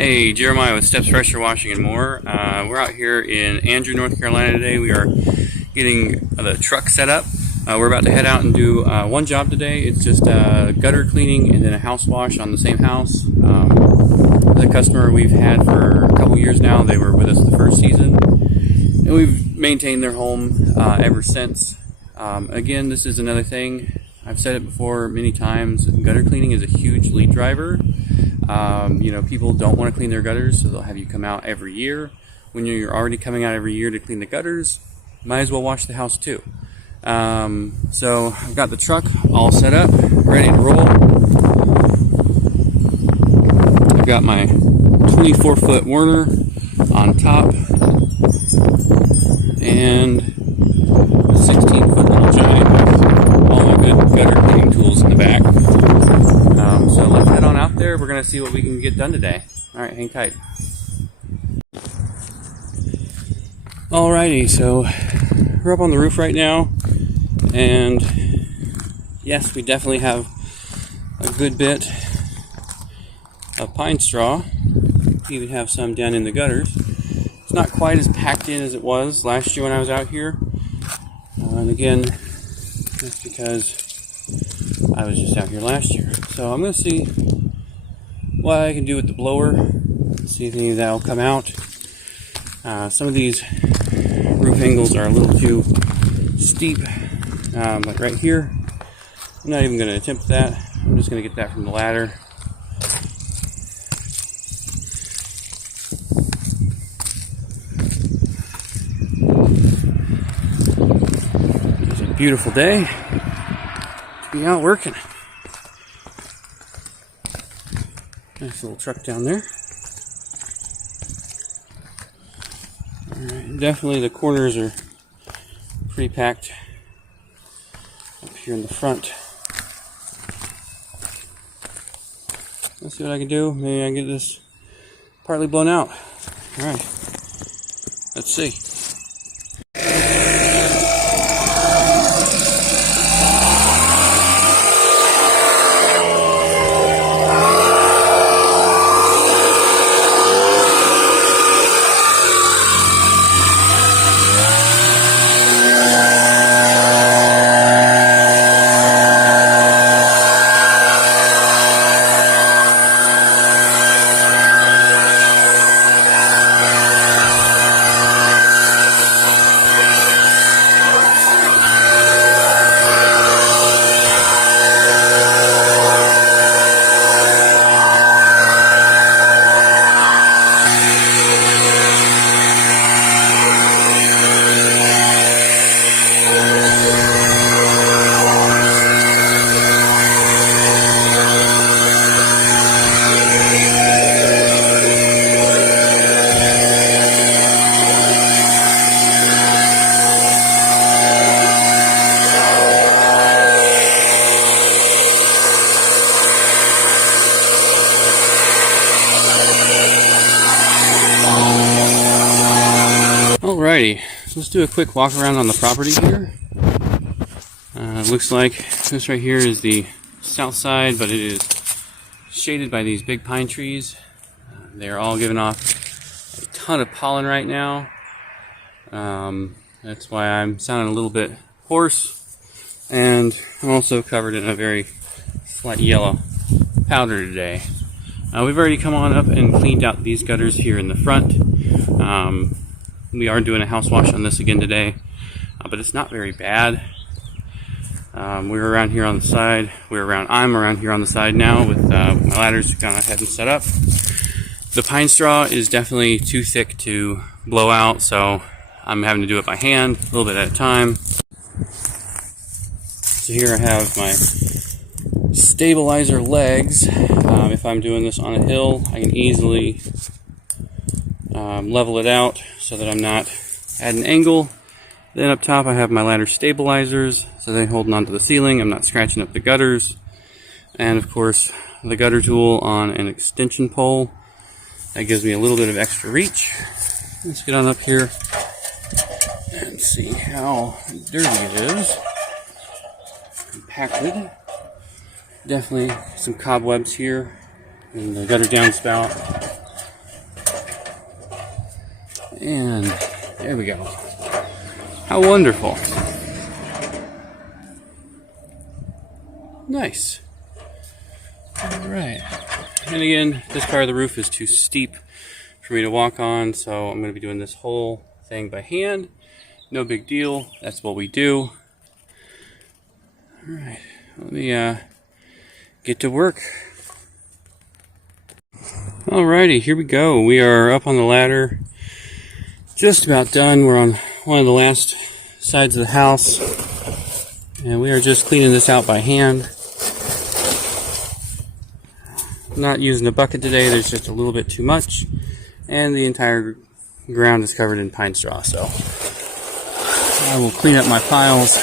Hey, Jeremiah with Steps Pressure Washing and More. We're out here in Angier, North Carolina today. We are getting the truck set up. We're about to head out and do one job today. It's just gutter cleaning and then a house wash on the same house. The customer we've had for a couple years now. They were with us the first season, and we've maintained their home ever since. Again, this is another thing. I've said it before many times. Gutter cleaning is a huge lead driver. People don't want to clean their gutters, so they'll have you come out every year. When you're already coming out every year to clean the gutters, might as well wash the house too. So I've got the truck all set up, ready to roll. I've got my 24-foot Werner on top and a 16-foot little giant with all my good gutter cleaning tools in the back. So let's head on out there. We're going to see what we can get done today. Alright, hang tight. Alrighty, so we're up on the roof right now, and yes, we definitely have a good bit of pine straw. We even have some down in the gutters. It's not quite as packed in as it was last year when I was out here. And again, that's because I was just out here last year. So I'm going to see what I can do with the blower, see if any of that will come out. Some of these roof angles are a little too steep, like right here. I'm not even going to attempt that. I'm just going to get that from the ladder. It's a beautiful day to be out working. Nice little truck down there. Alright, definitely the corners are pretty packed up here in the front. Let's see what I can do. Maybe I can get this partly blown out. Alright, let's see. Alrighty, so let's do a quick walk around on the property here. Looks like this right here is the south side, but it is shaded by these big pine trees. They're all giving off a ton of pollen right now. That's why I'm sounding a little bit hoarse, and I'm also covered in a very slight yellow powder today. We've already come on up and cleaned out these gutters here in the front. We are doing a house wash on this again today, but it's not very bad. We're around here on the side. I'm around here on the side now with my ladders gone ahead and set up. The pine straw is definitely too thick to blow out, so I'm having to do it by hand, a little bit at a time. So here I have my stabilizer legs. If I'm doing this on a hill, I can easily level it out so that I'm not at an angle. Then up top I have my ladder stabilizers, so they're holding onto the ceiling. I'm not scratching up the gutters. And of course the gutter tool on an extension pole. That gives me a little bit of extra reach. Let's get on up here and see how dirty it is. Compacted. Definitely some cobwebs here in the gutter downspout. And there we go. How wonderful. Nice. Alright. And again, this part of the roof is too steep for me to walk on, so I'm going to be doing this whole thing by hand. No big deal. That's what we do. Alright. Let me get to work. Alrighty, here we go. We are up on the ladder. Just about done. We're on one of the last sides of the house. And we are just cleaning this out by hand. Not using a bucket today. There's just a little bit too much. And the entire ground is covered in pine straw. So I will clean up my piles.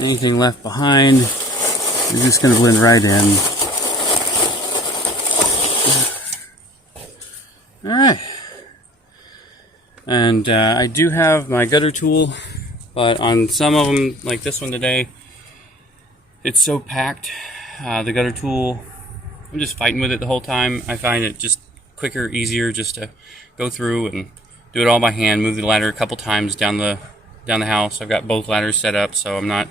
Anything left behind, we're just going to blend right in. Alright. And I do have my gutter tool, but on some of them, like this one today, it's so packed. The gutter tool, I'm just fighting with it the whole time. I find it just quicker, easier just to go through and do it all by hand. Move the ladder a couple times down the house. I've got both ladders set up, so I'm not,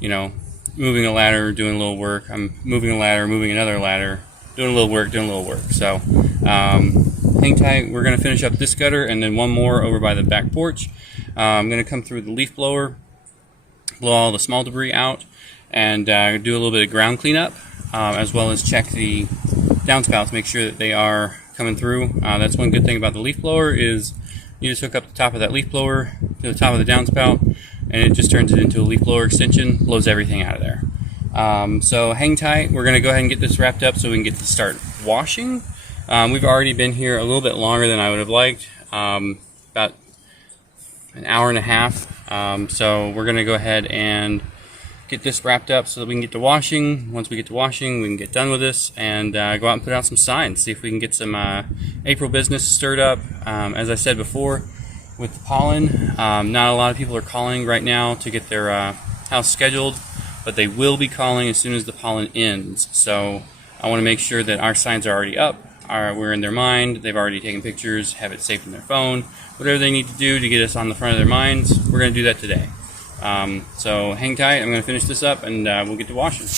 you know, moving a ladder, doing a little work. I'm moving a ladder, moving another ladder, doing a little work, doing a little work. So hang tight. We're going to finish up this gutter and then one more over by the back porch. I'm going to come through the leaf blower, blow all the small debris out, and do a little bit of ground cleanup, as well as check the downspouts, make sure that they are coming through. That's one good thing about the leaf blower is you just hook up the top of that leaf blower to the top of the downspout, and it just turns it into a leaf blower extension, blows everything out of there. So hang tight. We're going to go ahead and get this wrapped up so we can get to start washing. We've already been here a little bit longer than I would have liked, about an hour and a half. So we're going to go ahead and get this wrapped up so that we can get to washing. Once we get to washing, we can get done with this and go out and put out some signs, see if we can get some April business stirred up. As I said before, with the pollen, not a lot of people are calling right now to get their house scheduled, but they will be calling as soon as the pollen ends. So I want to make sure that our signs are already up, we're in their mind, they've already taken pictures, have it saved in their phone, whatever they need to do to get us on the front of their minds, we're going to do that today. So hang tight, I'm going to finish this up and we'll get to washing.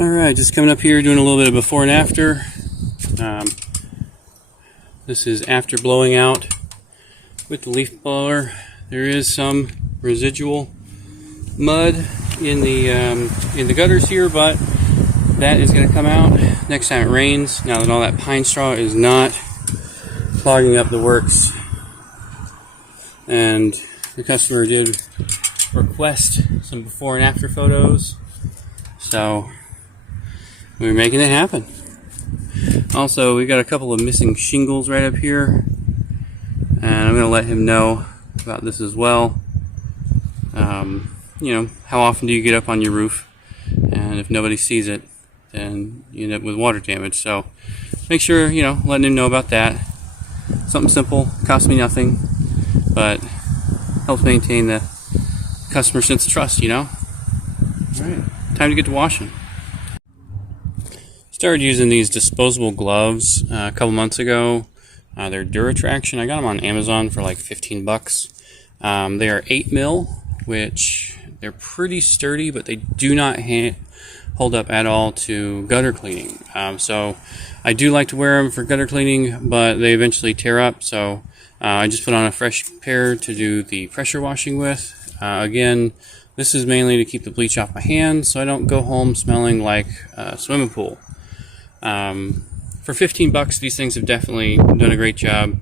Alright, just coming up here doing a little bit of before and after. This is after blowing out with the leaf blower. There is some residual mud in the gutters here, but that is going to come out next time it rains, now that all that pine straw is not clogging up the works. And the customer did request some before and after photos, so we're making it happen. Also, we got a couple of missing shingles right up here, and I'm going to let him know about this as well. You know, how often do you get up on your roof, and if nobody sees it, then you end up with water damage. So make sure, you know, letting him know about that. Something simple, costs me nothing, but helps maintain the customer sense of trust, you know. Alright, time to get to washing. Started using these disposable gloves a couple months ago. They're Duratraction. I got them on Amazon for like 15 bucks. They are 8 mil, which they're pretty sturdy, but they do not hold up at all to gutter cleaning. So I do like to wear them for gutter cleaning, but they eventually tear up. So I just put on a fresh pair to do the pressure washing with. Again, this is mainly to keep the bleach off my hands so I don't go home smelling like a swimming pool. For 15 bucks, these things have definitely done a great job.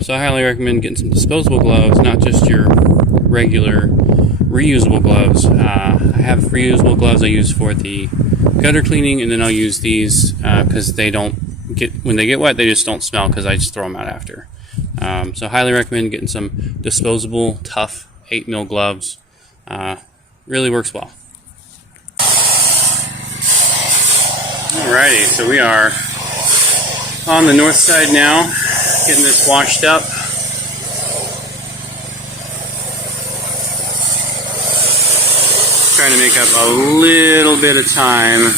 So I highly recommend getting some disposable gloves, not just your regular reusable gloves. I have reusable gloves I use for the gutter cleaning, and then I'll use these because they don't get, when they get wet, they just don't smell because I just throw them out after. So I highly recommend getting some disposable, tough 8 mil gloves. Really works well. Alrighty, so we are on the north side now, getting this washed up. Trying to make up a little bit of time.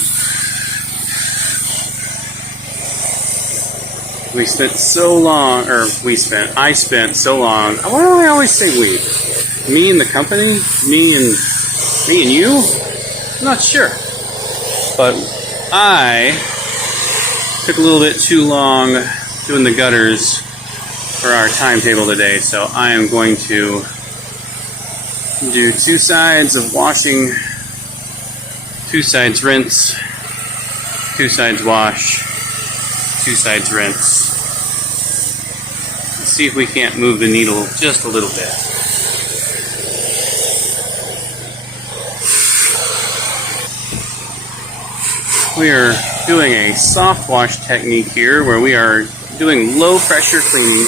I spent so long. Why do I always say we? Me and the company? Me and you? I'm not sure. But I took a little bit too long doing the gutters for our timetable today, so I am going to do 2 sides of washing, 2 sides rinse, 2 sides wash, 2 sides rinse. Let's see if we can't move the needle just a little bit. We are doing a soft wash technique here where we are doing low pressure cleaning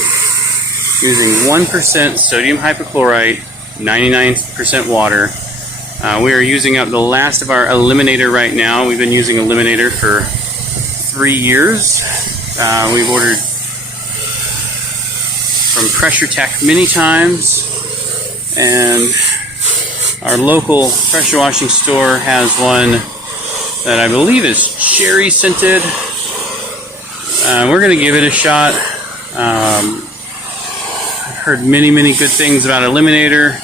using 1% sodium hypochlorite, 99% water. We are using up the last of our eliminator right now. We've been using eliminator for 3 years. We've ordered from Pressure Tech many times, and our local pressure washing store has one that I believe is cherry scented. We're going to give it a shot. I've heard many good things about Eliminator,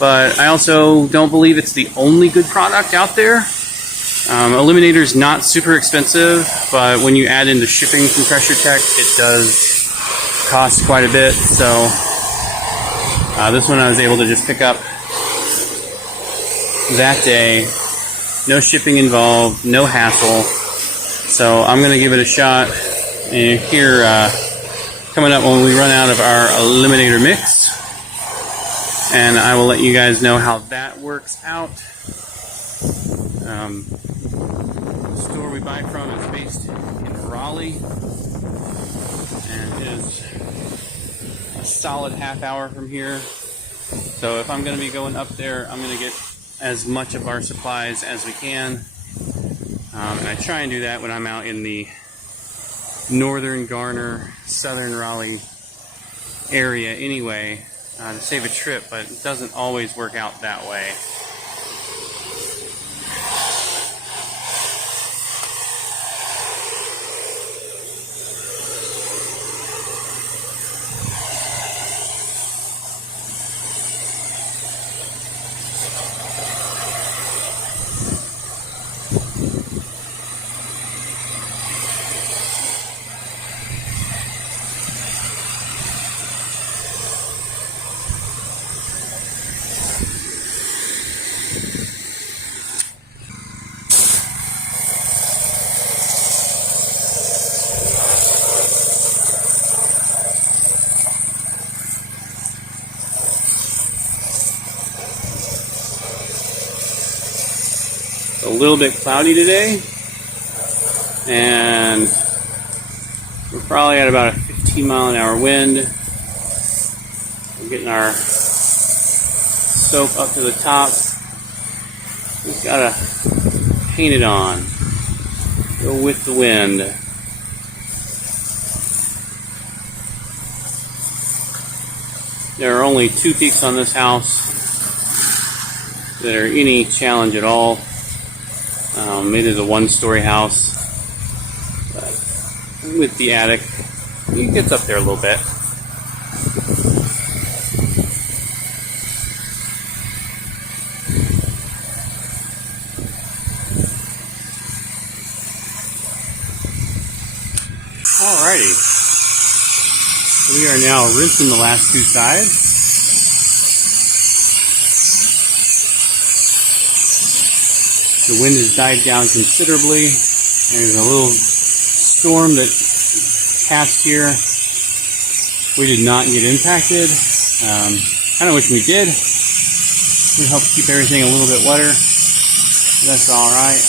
but I also don't believe it's the only good product out there. Eliminator is not super expensive, but when you add in the shipping from Pressure Tech, it does cost quite a bit. So this one I was able to just pick up that day. No shipping involved, no hassle. So I'm going to give it a shot. And here, coming up when we run out of our eliminator mix, and I will let you guys know how that works out. The store we buy from is based in Raleigh, and it is a solid half hour from here. So if I'm going to be going up there, I'm going to get as much of our supplies as we can. And I try and do that when I'm out in the northern Garner, southern Raleigh area anyway, to save a trip, but it doesn't always work out that way. a little bit cloudy today, and we're probably at about a 15-mile-an-hour wind. We're getting our soap up to the top. We've got to paint it on. Go with the wind. There are only 2 peaks on this house that are any challenge at all. It is a 1-story house, but with the attic, it gets up there a little bit. Alrighty, we are now rinsing the last 2 sides. The wind has died down considerably. There's a little storm that passed here. We did not get impacted. Kind of wish we did. We help keep everything a little bit wetter. That's all right.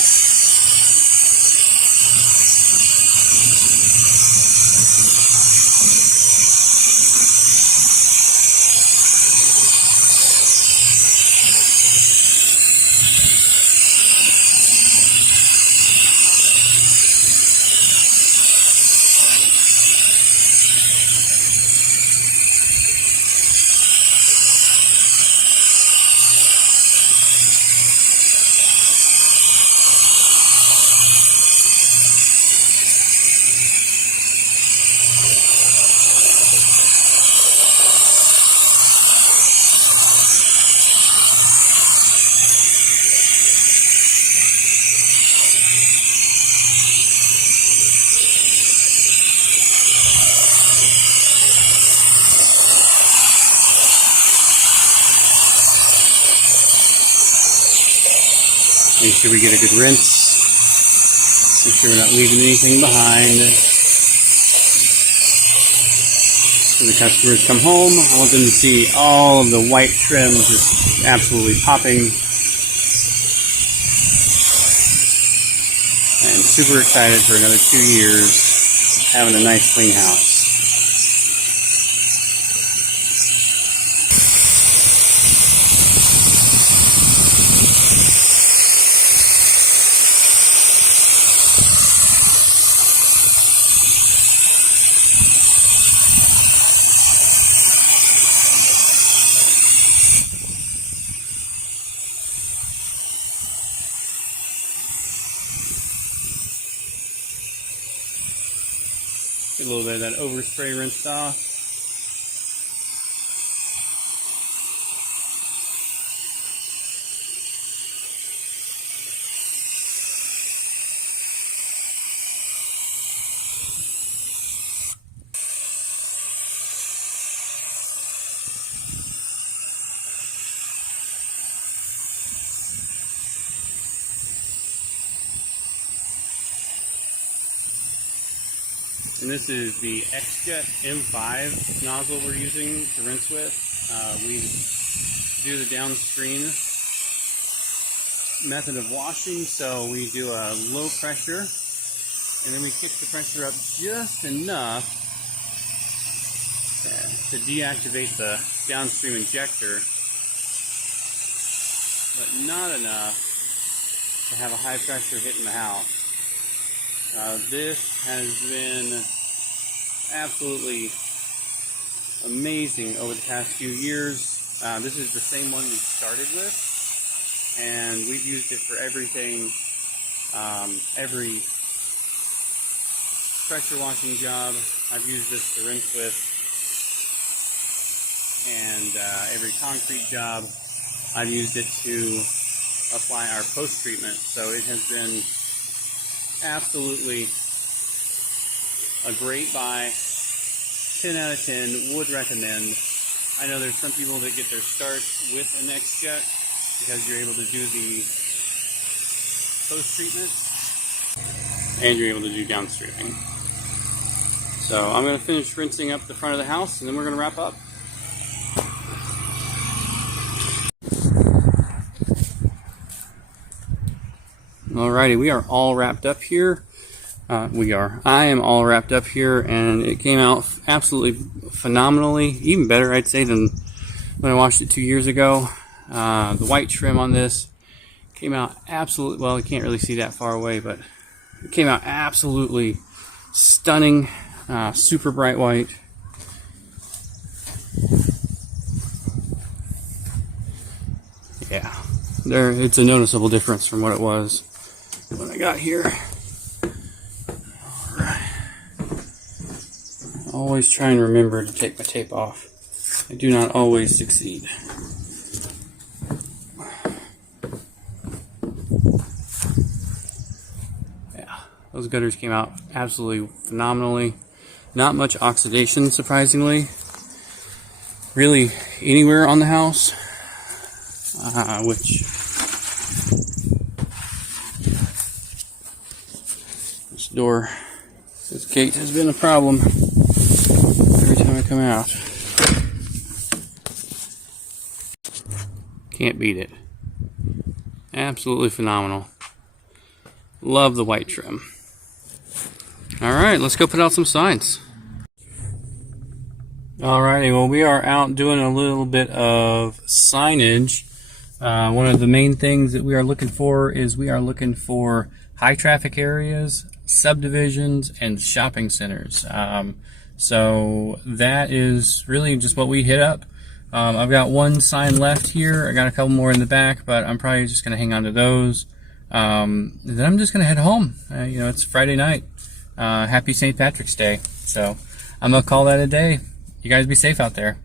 Make sure we get a good rinse. Make sure we're not leaving anything behind. When the customers come home, I want them to see all of the white trim just absolutely popping. And super excited for another 2 years having a nice clean house. Get a little bit of that overspray rinsed off. And this is the X-Jet M5 nozzle we're using to rinse with. We do the downstream method of washing, so we do a low pressure, and then we kick the pressure up just enough to deactivate the downstream injector, but not enough to have a high pressure hitting the house. This has been absolutely amazing over the past few years. This is the same one we started with, and we've used it for everything. Every pressure washing job I've used this to rinse with, and every concrete job I've used it to apply our post treatment. So it has been absolutely a great buy. 10 out of 10, would recommend. I know there's some people that get their start with an X-Jet because you're able to do the post treatment and you're able to do downstreaming. So I'm going to finish rinsing up the front of the house, and then we're going to wrap up. Alrighty, we are all wrapped up here. I am all wrapped up here, and it came out absolutely phenomenally. Even better, I'd say, than when I washed it 2 years ago. The white trim on this came out absolutely, well, you can't really see that far away, but it came out absolutely stunning. Super bright white. Yeah, it's a noticeable difference from what it was when I got here. Alright. Always try and remember to take my tape off. I do not always succeed. Yeah, those gutters came out absolutely phenomenally. Not much oxidation, surprisingly. Really anywhere on the house. Which this door, this gate has been a problem every time I come out. Can't beat it. Absolutely phenomenal. Love the white trim. Alright, let's go put out some signs. Alrighty, well, we are out doing a little bit of signage. One of the main things that we are looking for is we are looking for high traffic areas, subdivisions, and shopping centers. So that is really just what we hit up. I've got one sign left here. I got a couple more in the back, but I'm probably just going to hang on to those. Then I'm just going to head home. You know, it's Friday night. Happy St. Patrick's Day. So I'm going to call that a day. You guys be safe out there.